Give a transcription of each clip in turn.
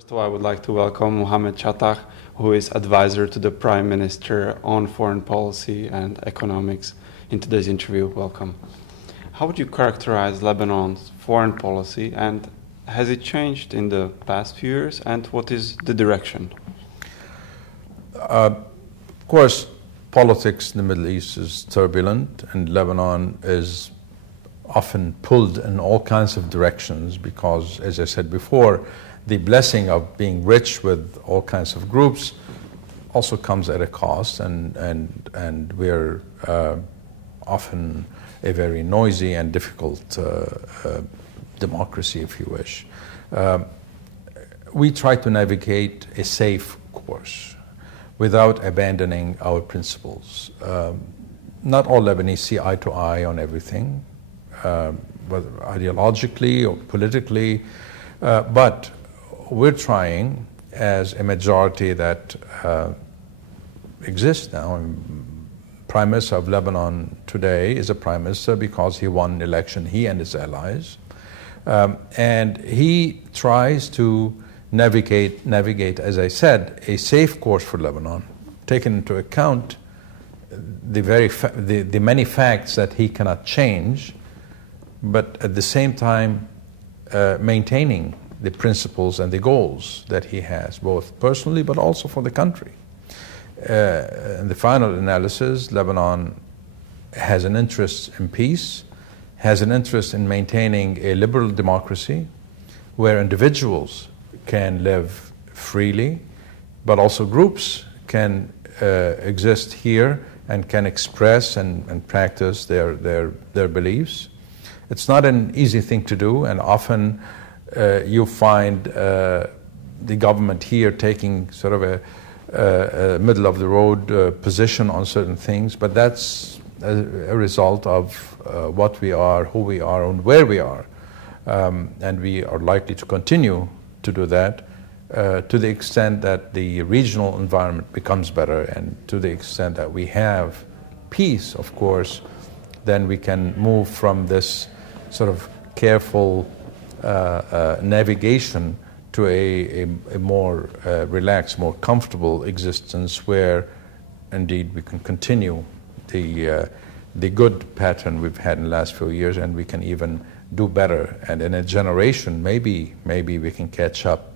First of all, I would like to welcome Mohammed Chatah, who is advisor to the Prime Minister on foreign policy and economics, in today's interview. Welcome. How would you characterize Lebanon's foreign policy, and has it changed in the past few years, and what is the direction? Of course, politics in the Middle East is turbulent, and Lebanon is often pulled in all kinds of directions because, as I said before, the blessing of being rich with all kinds of groups also comes at a cost, and we're often a very noisy and difficult democracy, if you wish. We try to navigate a safe course without abandoning our principles. Not all Lebanese see eye to eye on everything, whether ideologically or politically, but we're trying, as a majority that exists now. Prime Minister of Lebanon today is a Prime Minister because he won an election, he and his allies. And he tries to navigate, as I said, a safe course for Lebanon, taking into account the many facts that he cannot change, but at the same time maintaining the principles and the goals that he has, both personally but also for the country. In the final analysis, Lebanon has an interest in peace, has an interest in maintaining a liberal democracy where individuals can live freely, but also groups can exist here and can express and practice their beliefs. It's not an easy thing to do, and often you find the government here taking sort of a middle-of-the-road position on certain things, but that's a result of what we are, who we are, and where we are. And we are likely to continue to do that to the extent that the regional environment becomes better, and to the extent that we have peace, of course, then we can move from this sort of careful navigation to a more relaxed, more comfortable existence where indeed we can continue the good pattern we've had in the last few years, and we can even do better. And in a generation, maybe we can catch up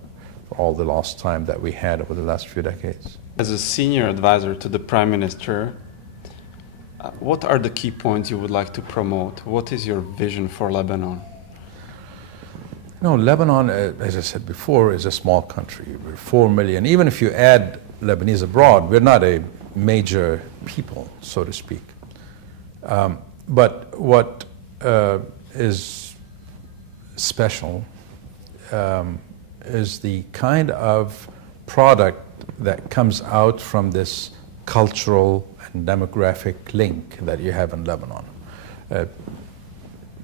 for all the lost time that we had over the last few decades. As a senior advisor to the Prime Minister, what are the key points you would like to promote? What is your vision for Lebanon? No, Lebanon, as I said before, is a small country. We're 4 million. Even if you add Lebanese abroad, we're not a major people, so to speak. But what is special is the kind of product that comes out from this cultural and demographic link that you have in Lebanon.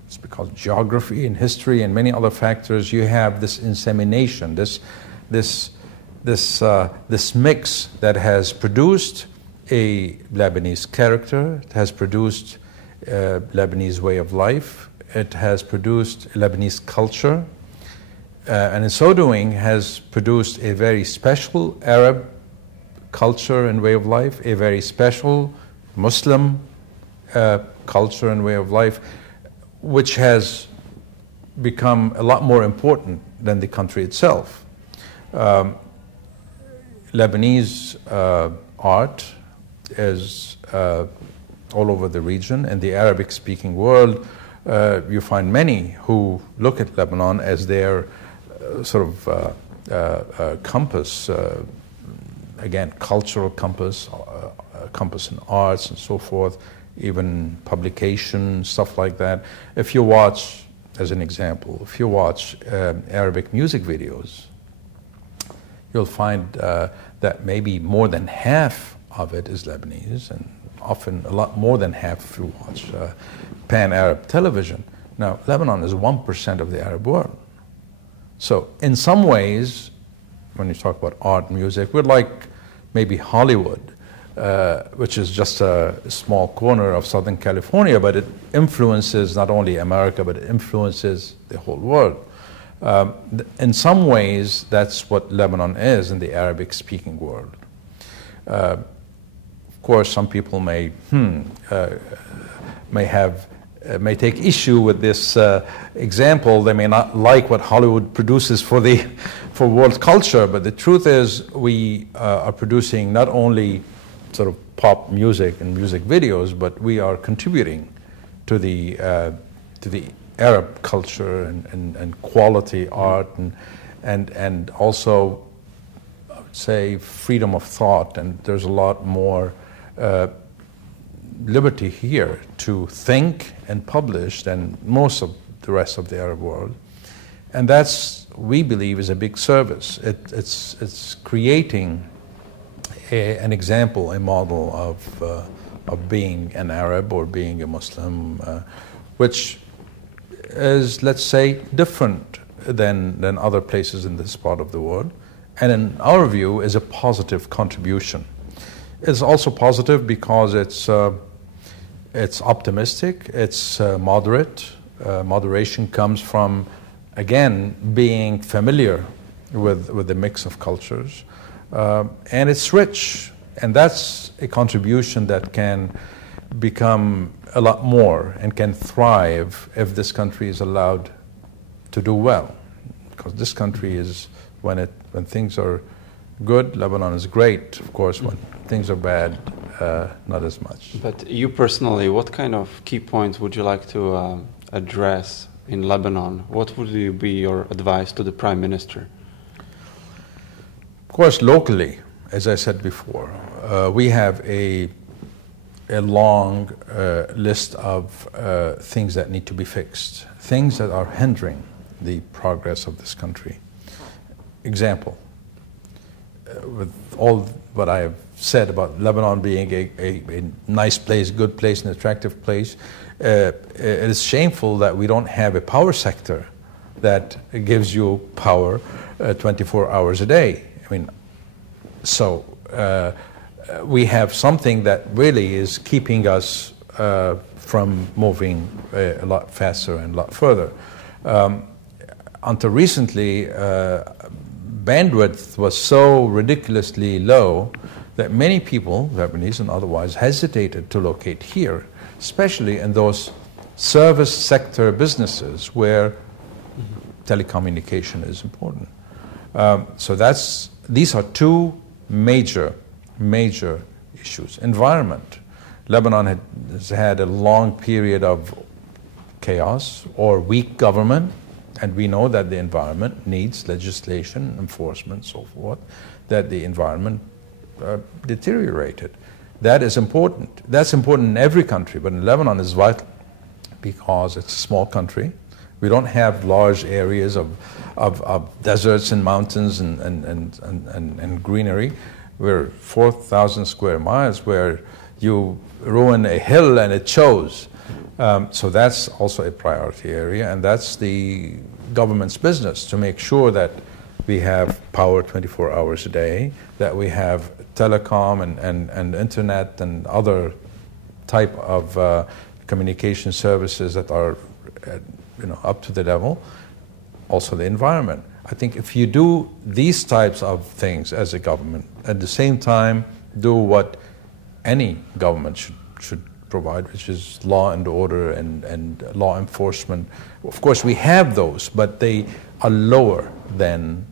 It's because of geography and history and many other factors. You have this insemination, this mix that has produced a Lebanese character. It has produced a Lebanese way of life. It has produced a Lebanese culture, and in so doing has produced a very special Arab culture and way of life, a very special Muslim culture and way of life, which has become a lot more important than the country itself. Lebanese art is all over the region. In the Arabic-speaking world, you find many who look at Lebanon as their sort of compass, again, cultural compass, compass in arts and so forth, even publication, stuff like that. If you watch, as an example, if you watch Arabic music videos, you'll find that maybe more than half of it is Lebanese, and often a lot more than half if you watch pan-Arab television. Now, Lebanon is 1% of the Arab world. So in some ways, when you talk about art and music, we're like maybe Hollywood, which is just a small corner of Southern California, but it influences not only America, but it influences the whole world. In some ways, that's what Lebanon is in the Arabic-speaking world. Of course, some people may take issue with this example. They may not like what Hollywood produces for world culture, but the truth is we are producing not only sort of pop music and music videos, but we are contributing to the Arab culture and quality art and also, I would say, freedom of thought. And there's a lot more liberty here to think and publish than most of the rest of the Arab world. And that's, we believe, is a big service. It's creating an example, a model of being an Arab or being a Muslim, which is, let's say, different than other places in this part of the world, and in our view is a positive contribution. It's also positive because it's optimistic, it's moderate. Moderation comes from, again, being familiar with the mix of cultures, and it's rich, and that's a contribution that can become a lot more and can thrive if this country is allowed to do well. Because this country is, when things are good, Lebanon is great. Of course, when things are bad, not as much. But you personally, what kind of key points would you like to address in Lebanon? What would be your advice to the Prime Minister? Of course, locally, as I said before, we have a long list of things that need to be fixed, things that are hindering the progress of this country. Example, with all what I have said about Lebanon being a nice place, good place, an attractive place, it is shameful that we don't have a power sector that gives you power 24 hours a day. I mean, so we have something that really is keeping us from moving a lot faster and a lot further. Until recently, bandwidth was so ridiculously low that many people, Lebanese and otherwise, hesitated to locate here, especially in those service sector businesses where telecommunication is important. So these are two major issues. Environment. Lebanon has had a long period of chaos or weak government, and we know that the environment needs legislation, enforcement, so forth, that the environment deteriorated. That is important. That's important in every country, but in Lebanon it's vital because it's a small country. We don't have large areas of deserts and mountains and greenery. We're 4,000 square miles where you ruin a hill and it shows. So that's also a priority area, and that's the government's business to make sure that we have power 24 hours a day, that we have telecom and internet and other type of communication services that are up to the level. Also the environment. I think if you do these types of things as a government, at the same time do what any government should provide, which is law and order and law enforcement. Of course, we have those, but they are lower than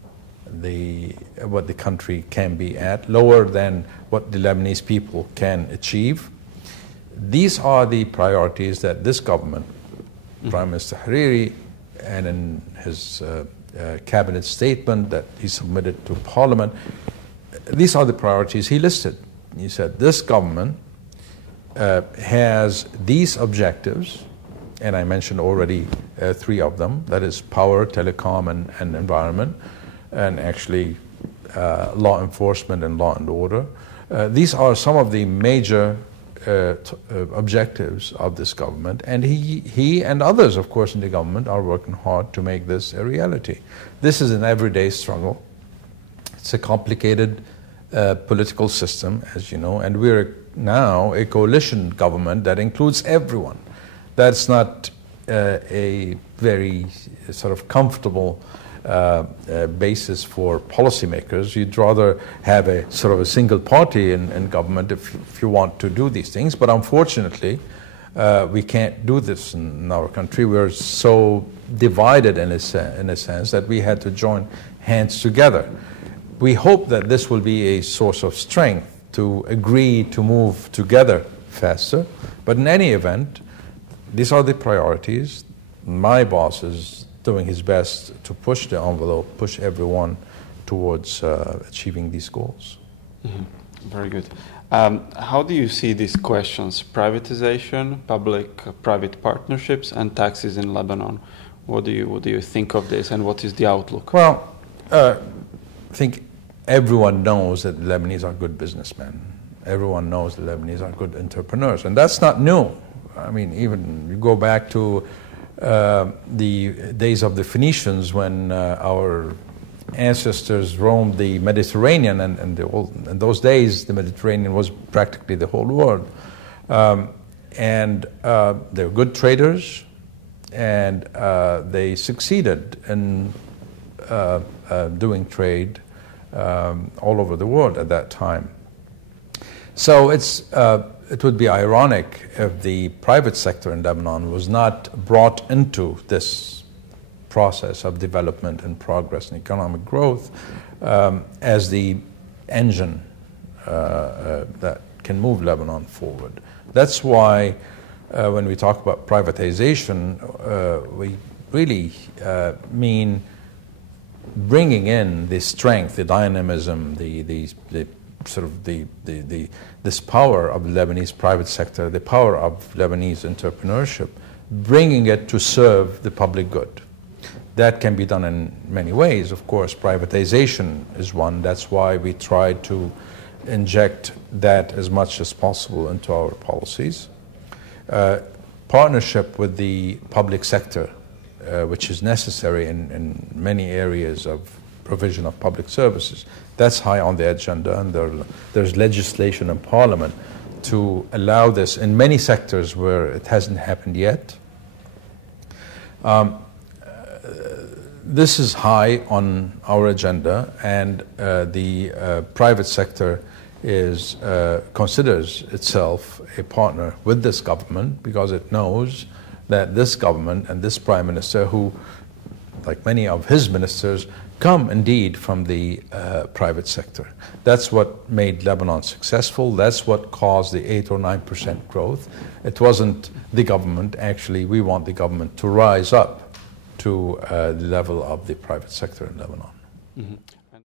what the country can be at, lower than what the Lebanese people can achieve. These are the priorities that this government, Prime Minister Hariri, and in his cabinet statement that he submitted to Parliament, these are the priorities he listed. He said this government has these objectives, and I mentioned already 3 of them, that is power, telecom, and environment, and actually law enforcement and law and order. These are some of the major objectives of this government, and he and others, of course, in the government are working hard to make this a reality. This is an everyday struggle. It's a complicated political system, as you know, and we're now a coalition government that includes everyone. That's not a very sort of comfortable basis for policymakers. You'd rather have a sort of a single party in government if you want to do these things. But unfortunately, we can't do this in our country. We're so divided in a sense that we had to join hands together. We hope that this will be a source of strength to agree to move together faster. But in any event, these are the priorities. My boss is doing his best to push the envelope, push everyone towards achieving these goals. Mm-hmm. Very good. How do you see these questions, privatization, public-private partnerships, and taxes in Lebanon? What do you think of this, and what is the outlook? Well, I think everyone knows that the Lebanese are good businessmen. Everyone knows the Lebanese are good entrepreneurs, and that's not new. I mean, even you go back to the days of the Phoenicians when our ancestors roamed the Mediterranean, and in those days the Mediterranean was practically the whole world. They were good traders, and they succeeded in doing trade all over the world at that time. So it would be ironic if the private sector in Lebanon was not brought into this process of development and progress and economic growth as the engine that can move Lebanon forward. That's why when we talk about privatization, we really mean bringing in the strength, the dynamism, this power of the Lebanese private sector, the power of Lebanese entrepreneurship, bringing it to serve the public good. That can be done in many ways. Of course, privatization is one. That's why we try to inject that as much as possible into our policies. Partnership with the public sector, which is necessary in many areas of provision of public services. That's high on the agenda, and there's legislation in Parliament to allow this in many sectors where it hasn't happened yet. This is high on our agenda, and the private sector considers itself a partner with this government because it knows that this government and this prime minister, who, like many of his ministers, come indeed from the private sector. That's what made Lebanon successful. That's what caused the 8 or 9% growth. It wasn't the government. Actually, we want the government to rise up to the level of the private sector in Lebanon. Mm-hmm.